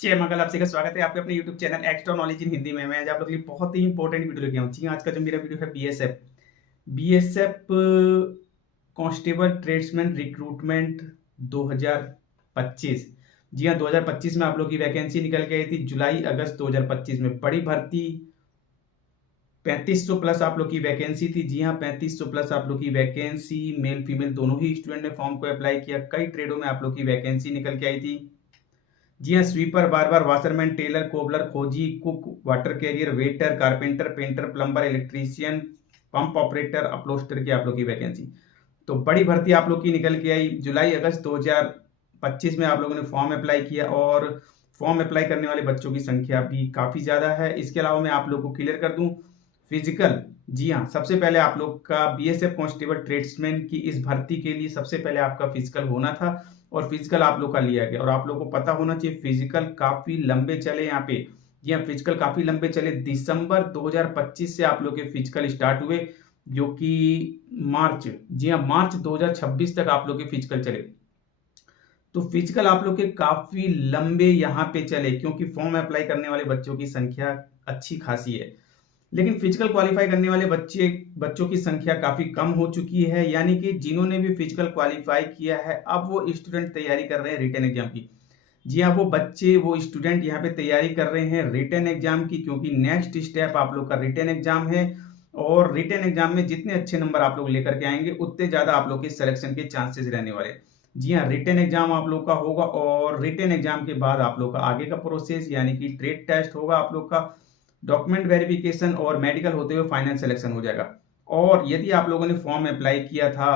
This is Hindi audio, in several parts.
जय मंगल। आपसे का स्वागत है आपके अपने YouTube channel extra knowledge in Hindi में। मैं आज आप लोग के लिए बहुत ही इंपॉर्टेंट वीडियो लेके आऊँ। जी हाँ, आज का जो मेरा वीडियो है बीएसएफ कांस्टेबल ट्रेड्समैन रिक्रूटमेंट 2025। जी हाँ, 2025 में आप लोग की वैकेंसी निकल के आई थी जुलाई अगस्त 2025 में। बड़ी भर्ती 3500 प्लस आप लोग की वैकेंसी थी। जी हाँ, 3500 प्लस आप लोग की वैकेंसी, मेल फीमेल दोनों ही स्टूडेंट ने फॉर्म को अप्लाई किया। कई ट्रेडों में आप लोग की वैकेंसी निकल के आई थी। जी हाँ, sweeper, barber, washerman, tailor, cobbler, खोजी, cook, water carrier, waiter, carpenter, painter, plumber, electrician, pump operator, upholsterer की आप लोग की वैकेंसी। तो बड़ी भर्ती आप लोग की निकल के आई। जुलाई अगस्त 2025 में आप लोगों ने फॉर्म अप्लाई किया और फॉर्म अप्लाई करने वाले बच्चों की संख्या भी काफ़ी ज़्यादा है। इसके अलावा मैं आप लोग को क्लियर कर दूं, फिजिकल। जी हाँ, सबसे पहले आप लोग का बीएसएफ कांस्टेबल ट्रेड्समैन की इस भर्ती के लिए सबसे पहले आपका फिजिकल होना था और फिजिकल आप लोग का लिया गया। और आप लोग को पता होना चाहिए फिजिकल काफ़ी लंबे चले यहाँ पे। जी हाँ, फिजिकल काफ़ी लंबे चले। दिसंबर 2025 से आप लोग के फिजिकल स्टार्ट हुए, जो कि मार्च, जी हाँ, मार्च 2026 तक आप लोग के फिजिकल चले। तो फिजिकल आप लोग के काफ़ी लंबे यहाँ पे चले, क्योंकि फॉर्म अप्लाई करने वाले बच्चों की संख्या अच्छी खासी है। लेकिन फिजिकल क्वालिफाई करने वाले बच्चों की संख्या काफ़ी कम हो चुकी है। यानी कि जिन्होंने भी फिजिकल क्वालिफाई किया है, अब वो स्टूडेंट तैयारी कर रहे हैं रिटन एग्जाम की। जी हाँ, वो स्टूडेंट यहाँ पे तैयारी कर रहे हैं रिटन एग्जाम की, क्योंकि नेक्स्ट स्टेप आप लोग का रिटन एग्जाम है। और रिटन एग्जाम में जितने अच्छे नंबर आप लोग लेकर के आएंगे, उतने ज़्यादा आप लोग के सिलेक्शन के चांसेस रहने वाले। जी हाँ, रिटन एग्जाम आप लोग का होगा और रिटन एग्जाम के बाद आप लोग का आगे का प्रोसेस यानी कि ट्रेड टेस्ट होगा आप लोग का, डॉक्यूमेंट वेरिफिकेशन और मेडिकल होते हुए फाइनल सिलेक्शन हो जाएगा। और यदि आप लोगों ने फॉर्म अप्लाई किया था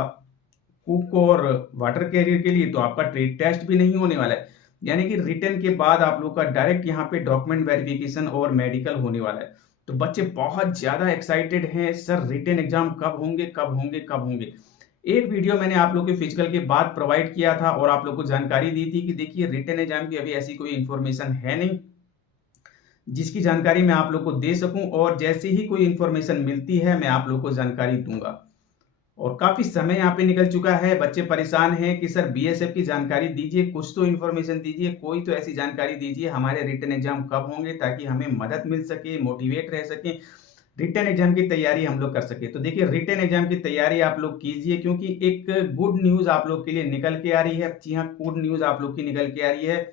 कुक और वाटर कैरियर के लिए, तो आपका ट्रेड टेस्ट भी नहीं होने वाला है। यानी कि रिटर्न के बाद आप लोग का डायरेक्ट यहाँ पे डॉक्यूमेंट वेरिफिकेशन और मेडिकल होने वाला है। तो बच्चे बहुत ज्यादा एक्साइटेड हैं, सर रिटर्न एग्जाम कब होंगे, कब होंगे, कब होंगे। एक वीडियो मैंने आप लोग के फिजिकल के बाद प्रोवाइड किया था और आप लोग को जानकारी दी थी कि देखिए रिटर्न एग्जाम की अभी ऐसी कोई इंफॉर्मेशन है नहीं जिसकी जानकारी मैं आप लोग को दे सकूं, और जैसे ही कोई इंफॉर्मेशन मिलती है मैं आप लोग को जानकारी दूंगा। और काफी समय यहाँ पे निकल चुका है, बच्चे परेशान हैं कि सर बीएसएफ की जानकारी दीजिए, कुछ तो इन्फॉर्मेशन दीजिए, कोई तो ऐसी जानकारी दीजिए हमारे रिटन एग्जाम कब होंगे, ताकि हमें मदद मिल सके, मोटिवेट रह सके, रिटन एग्जाम की तैयारी हम लोग कर सके। तो देखिए रिटन एग्जाम की तैयारी आप लोग कीजिए, क्योंकि एक गुड न्यूज आप लोग के लिए निकल के आ रही है। जी हाँ, गुड न्यूज आप लोग की निकल के आ रही है।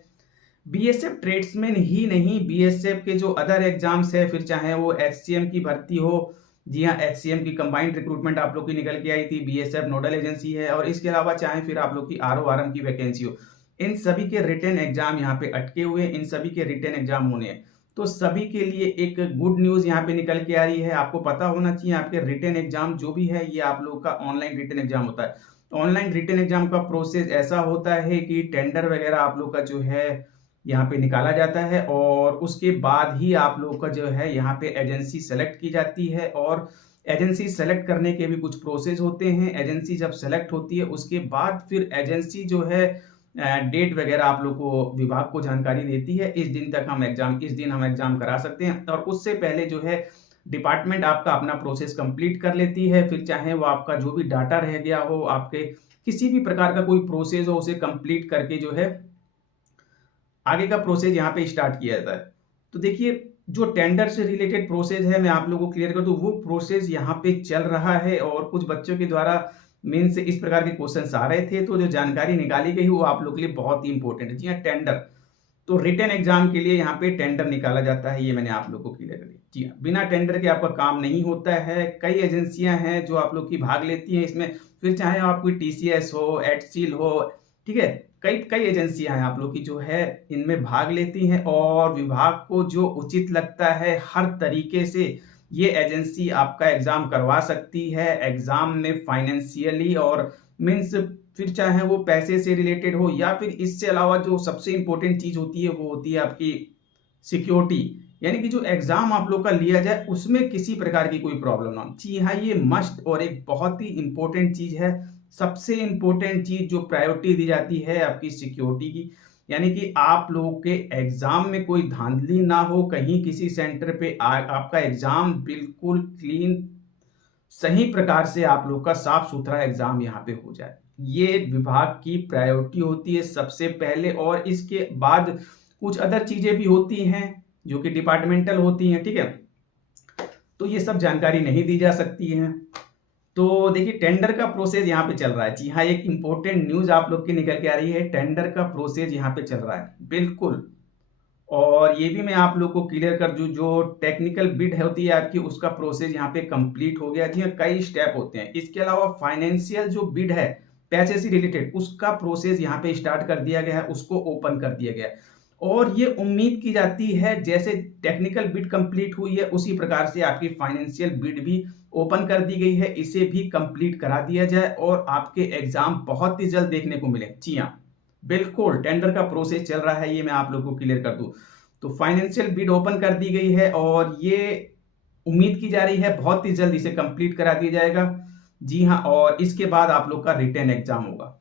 बीएसएफ ट्रेड्समैन ही नहीं, बीएसएफ के जो अदर एग्जाम्स है, फिर चाहे वो एचसीएम की भर्ती हो। जी हाँ, एचसीएम की कंबाइंड रिक्रूटमेंट आप लोग की निकल के आई थी, बीएसएफ नोडल एजेंसी है। और इसके अलावा चाहे फिर आप लोग की आरओआरएम की वैकेंसी हो, इन सभी के रिटन एग्जाम यहाँ पे अटके हुए हैं, इन सभी के रिटन एग्जाम होने हैं। तो सभी के लिए एक गुड न्यूज यहाँ पे निकल के आ रही है। आपको पता होना चाहिए आपके रिटन एग्जाम जो भी है, ये आप लोग का ऑनलाइन रिटन एग्जाम होता है। ऑनलाइन रिटन एग्जाम का प्रोसेस ऐसा होता है कि टेंडर वगैरह आप लोग का जो है यहाँ पे निकाला जाता है, और उसके बाद ही आप लोगों का जो है यहाँ पे एजेंसी सेलेक्ट की जाती है। और एजेंसी सेलेक्ट करने के भी कुछ प्रोसेस होते हैं। एजेंसी जब सेलेक्ट होती है, उसके बाद फिर एजेंसी जो है डेट वगैरह आप लोग को, विभाग को जानकारी देती है, इस दिन तक हम एग्जाम, इस दिन हम एग्जाम करा सकते हैं। और उससे पहले जो है डिपार्टमेंट आपका अपना प्रोसेस कंप्लीट कर लेती है। फिर चाहे वो आपका जो भी डाटा रह गया हो, आपके किसी भी प्रकार का कोई प्रोसेस हो, उसे कंप्लीट करके जो है आगे का प्रोसेस यहाँ पे स्टार्ट किया जाता है। तो देखिए जो टेंडर से रिलेटेड प्रोसेस है, मैं आप लोगों को क्लियर कर दूं, वो प्रोसेस यहाँ पे चल रहा है। और कुछ बच्चों के द्वारा मेन से इस प्रकार के क्वेश्चंस आ रहे थे, तो जो जानकारी निकाली गई वो आप लोग के लिए बहुत ही इंपॉर्टेंट है। जी हाँ, टेंडर, तो रिटन एग्जाम के लिए यहाँ पे टेंडर निकाला जाता है, ये मैंने आप लोग को क्लियर कर दिया। जी हाँ, बिना टेंडर के आपका काम नहीं होता है। कई एजेंसियां हैं जो आप लोग की भाग लेती हैं इसमें, फिर चाहे आप कोई टीसीएस हो, एचसीएल हो, ठीक है, कई कई एजेंसियां हैं आप लोग की जो है इनमें भाग लेती हैं। और विभाग को जो उचित लगता है, हर तरीके से ये एजेंसी आपका एग्जाम करवा सकती है। एग्जाम में फाइनेंशियली और मीन्स, फिर चाहे वो पैसे से रिलेटेड हो, या फिर इससे अलावा जो सबसे इंपॉर्टेंट चीज होती है वो होती है आपकी सिक्योरिटी। यानी कि जो एग्जाम आप लोग का लिया जाए उसमें किसी प्रकार की कोई प्रॉब्लम ना हो। जी हाँ, ये मस्ट और एक बहुत ही इंपॉर्टेंट चीज है। सबसे इंपॉर्टेंट चीज जो प्रायोरिटी दी जाती है आपकी सिक्योरिटी की। यानी कि आप लोगों के एग्जाम में कोई धांधली ना हो, कहीं किसी सेंटर पे आपका एग्जाम बिल्कुल क्लीन, सही प्रकार से आप लोग का साफ सुथरा एग्जाम यहाँ पे हो जाए, ये विभाग की प्रायोरिटी होती है सबसे पहले। और इसके बाद कुछ अदर चीज़ें भी होती हैं जो कि डिपार्टमेंटल होती हैं, ठीक है। तो ये सब जानकारी नहीं दी जा सकती है। तो देखिए टेंडर का प्रोसेस यहाँ पे चल रहा है। जी हाँ, एक इंपॉर्टेंट न्यूज़ आप लोग की निकल के आ रही है, टेंडर का प्रोसेस यहाँ पे चल रहा है, बिल्कुल। और ये भी मैं आप लोग को क्लियर कर दूं, जो टेक्निकल बिड होती है आपकी, उसका प्रोसेस यहाँ पे कंप्लीट हो गया। जी हाँ, कई स्टेप होते हैं। इसके अलावा फाइनेंशियल जो बिड है पैसे से रिलेटेड, उसका प्रोसेस यहाँ पे स्टार्ट कर दिया गया है, उसको ओपन कर दिया गया है। और ये उम्मीद की जाती है जैसे टेक्निकल बिड कंप्लीट हुई है उसी प्रकार से आपकी फाइनेंशियल बिड भी ओपन कर दी गई है, इसे भी कंप्लीट करा दिया जाए और आपके एग्जाम बहुत ही जल्द देखने को मिले। जी हाँ, बिल्कुल टेंडर का प्रोसेस चल रहा है, ये मैं आप लोगों को क्लियर कर दूं। तो फाइनेंशियल बिड ओपन कर दी गई है और ये उम्मीद की जा रही है बहुत ही जल्द इसे कंप्लीट करा दिया जाएगा। जी हाँ, और इसके बाद आप लोग का रिटन एग्जाम होगा।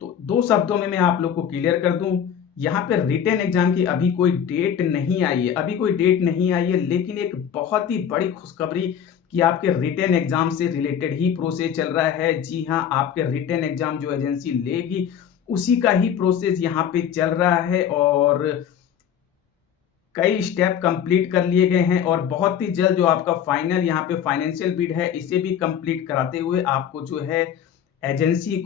तो दो शब्दों में मैं आप लोग को क्लियर कर दूं, यहाँ पे रिटन एग्जाम की अभी कोई डेट नहीं आई है, अभी कोई डेट नहीं आई है, लेकिन एक बहुत ही बड़ी खुशखबरी कि आपके रिटन एग्जाम से रिलेटेड ही प्रोसेस चल रहा है। जी हाँ, आपके रिटन एग्जाम जो एजेंसी लेगी उसी का ही प्रोसेस यहाँ पे चल रहा है और कई स्टेप कंप्लीट कर लिए गए हैं और बहुत ही जल्द जो आपका फाइनल यहाँ पे फाइनेंशियल बिड है इसे भी कंप्लीट कराते हुए आपको जो है एजेंसी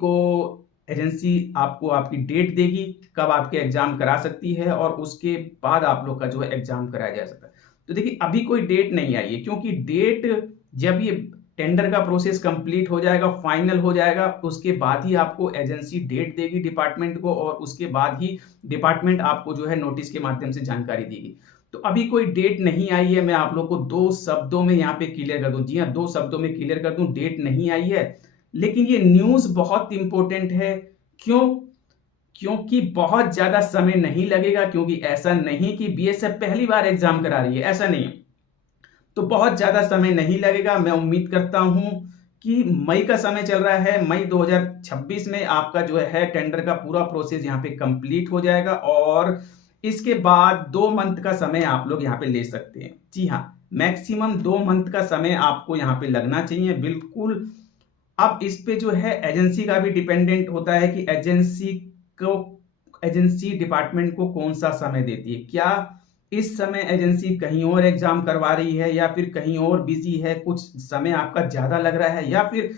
आपको आपकी डेट देगी कब आपके एग्जाम करा सकती है और उसके बाद आप लोग का जो है एग्जाम कराया जा सकता है। तो देखिए अभी कोई डेट नहीं आई है, क्योंकि डेट जब ये टेंडर का प्रोसेस कंप्लीट हो जाएगा, फाइनल हो जाएगा, उसके बाद ही आपको एजेंसी डेट देगी डिपार्टमेंट को और उसके बाद ही डिपार्टमेंट आपको जो है नोटिस के माध्यम से जानकारी देगी। तो अभी कोई डेट नहीं आई है, मैं आप लोग को दो शब्दों में यहाँ पे क्लियर कर दूं। जी हाँ, दो शब्दों में क्लियर कर दूं, डेट नहीं आई है, लेकिन ये न्यूज बहुत इंपॉर्टेंट है। क्यों? क्योंकि बहुत ज्यादा समय नहीं लगेगा, क्योंकि ऐसा नहीं कि बीएसएफ पहली बार एग्जाम करा रही है, ऐसा नहीं है। तो बहुत ज्यादा समय नहीं लगेगा। मैं उम्मीद करता हूं कि मई का समय चल रहा है, मई 2026 में आपका जो है टेंडर का पूरा प्रोसेस यहाँ पे कंप्लीट हो जाएगा और इसके बाद 2 मंथ का समय आप लोग यहाँ पे ले सकते हैं। जी हाँ, मैक्सिमम 2 मंथ का समय आपको यहाँ पे लगना चाहिए, बिल्कुल। अब इस पे जो है एजेंसी का भी डिपेंडेंट होता है कि एजेंसी डिपार्टमेंट को कौन सा समय देती है। क्या इस समय एजेंसी कहीं और एग्जाम करवा रही है या फिर कहीं और बिजी है, कुछ समय आपका ज्यादा लग रहा है, या फिर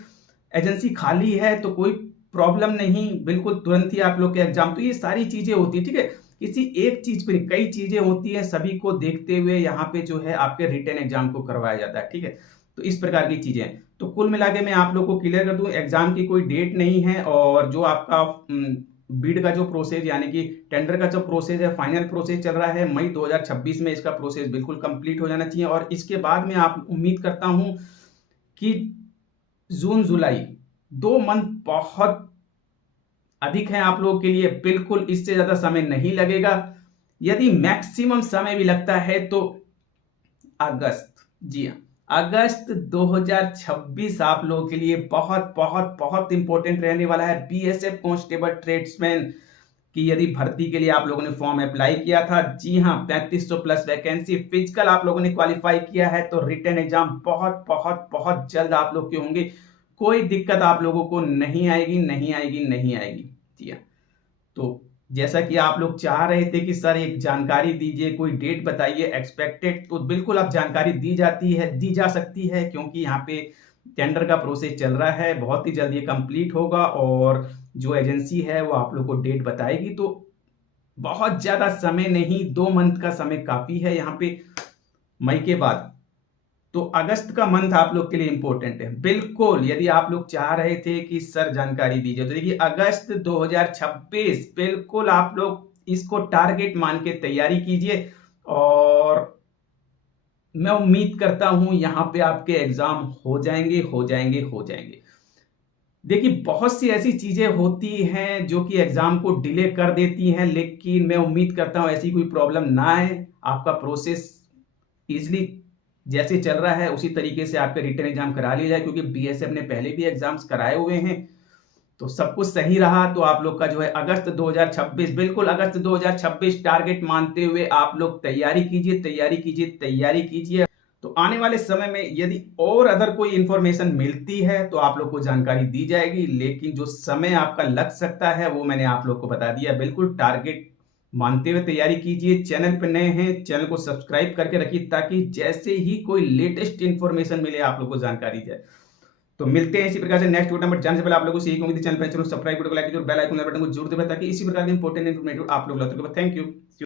एजेंसी खाली है तो कोई प्रॉब्लम नहीं, बिल्कुल तुरंत ही आप लोग के एग्जाम। तो ये सारी चीजें होती है, ठीक है। किसी एक चीज पे कई चीजें होती है, सभी को देखते हुए यहाँ पे जो है आपके रिटन एग्जाम को करवाया जाता है, ठीक है। तो इस प्रकार की चीजें। तो कुल मिला के मैं आप लोग को क्लियर कर दूं, एग्जाम की कोई डेट नहीं है और जो आपका बिड का जो प्रोसेस यानी कि टेंडर का जो प्रोसेस है, फाइनल प्रोसेस चल रहा है, मई 2026 में इसका प्रोसेस बिल्कुल कंप्लीट हो जाना चाहिए। और इसके बाद में आप उम्मीद करता हूं कि जून जुलाई 2 मंथ बहुत अधिक है आप लोगों के लिए, बिल्कुल इससे ज्यादा समय नहीं लगेगा। यदि मैक्सिमम समय भी लगता है तो अगस्त, जी हाँ, अगस्त 2026 आप लोगों के लिए बहुत बहुत बहुत इंपॉर्टेंट रहने वाला है। बीएसएफ कांस्टेबल ट्रेड्समैन की यदि भर्ती के लिए आप लोगों ने फॉर्म अप्लाई किया था, जी हाँ, 3500 प्लस वैकेंसी, फिजिकल आप लोगों ने क्वालिफाई किया है, तो रिटन एग्जाम बहुत बहुत बहुत जल्द आप लोग के होंगे। कोई दिक्कत आप लोगों को नहीं आएगी, नहीं आएगी, नहीं आएगी। जी हाँ, तो जैसा कि आप लोग चाह रहे थे कि सर एक जानकारी दीजिए, कोई डेट बताइए एक्सपेक्टेड, तो बिल्कुल अब जानकारी दी जाती है, दी जा सकती है, क्योंकि यहाँ पे टेंडर का प्रोसेस चल रहा है, बहुत ही जल्द ये कंप्लीट होगा और जो एजेंसी है वो आप लोग को डेट बताएगी। तो बहुत ज्यादा समय नहीं, 2 मंथ का समय काफी है यहाँ पे मई के बाद। तो अगस्त का मंथ आप लोग के लिए इंपॉर्टेंट है, बिल्कुल। यदि आप लोग चाह रहे थे कि सर जानकारी दीजिए, तो देखिए अगस्त 2026 बिल्कुल आप लोग इसको टारगेट मान के तैयारी कीजिए और मैं उम्मीद करता हूं यहां पे आपके एग्जाम हो जाएंगे, हो जाएंगे, हो जाएंगे। देखिए बहुत सी ऐसी चीजें होती हैं जो कि एग्जाम को डिले कर देती हैं, लेकिन मैं उम्मीद करता हूं ऐसी कोई प्रॉब्लम ना आए, आपका प्रोसेस इजिली जैसे चल रहा है उसी तरीके से आपका रिटन एग्जाम करा लिया जाए, क्योंकि बीएसएफ ने पहले भी एग्जाम्स कराए हुए हैं। तो सब कुछ सही रहा तो आप लोग का जो है अगस्त 2026, बिल्कुल अगस्त 2026 टारगेट मानते हुए आप लोग तैयारी कीजिए, तैयारी कीजिए, तैयारी कीजिए। तो आने वाले समय में यदि और अदर कोई इंफॉर्मेशन मिलती है तो आप लोग को जानकारी दी जाएगी, लेकिन जो समय आपका लग सकता है वो मैंने आप लोग को बता दिया, बिल्कुल टारगेट मानते हुए तैयारी कीजिए। चैनल पर नए हैं, चैनल को सब्सक्राइब करके रखिए ताकि जैसे ही कोई लेटेस्ट इन्फॉर्मेशन मिले आप लोग को जानकारी जाए। तो मिलते हैं इसी प्रकार से नेक्स्ट वीडियो में। जाने से पहले आप लोगों से यही उम्मीद है, चैनल पर सब्सक्राइब वीडियो को लाइक कीजिए और बेल आइकन बटन को जरूर दबाएं ताकि इसी प्रकार के इंपॉर्टेंट इन्फॉर्मेटिव आप लोग लौट सके। Thank you.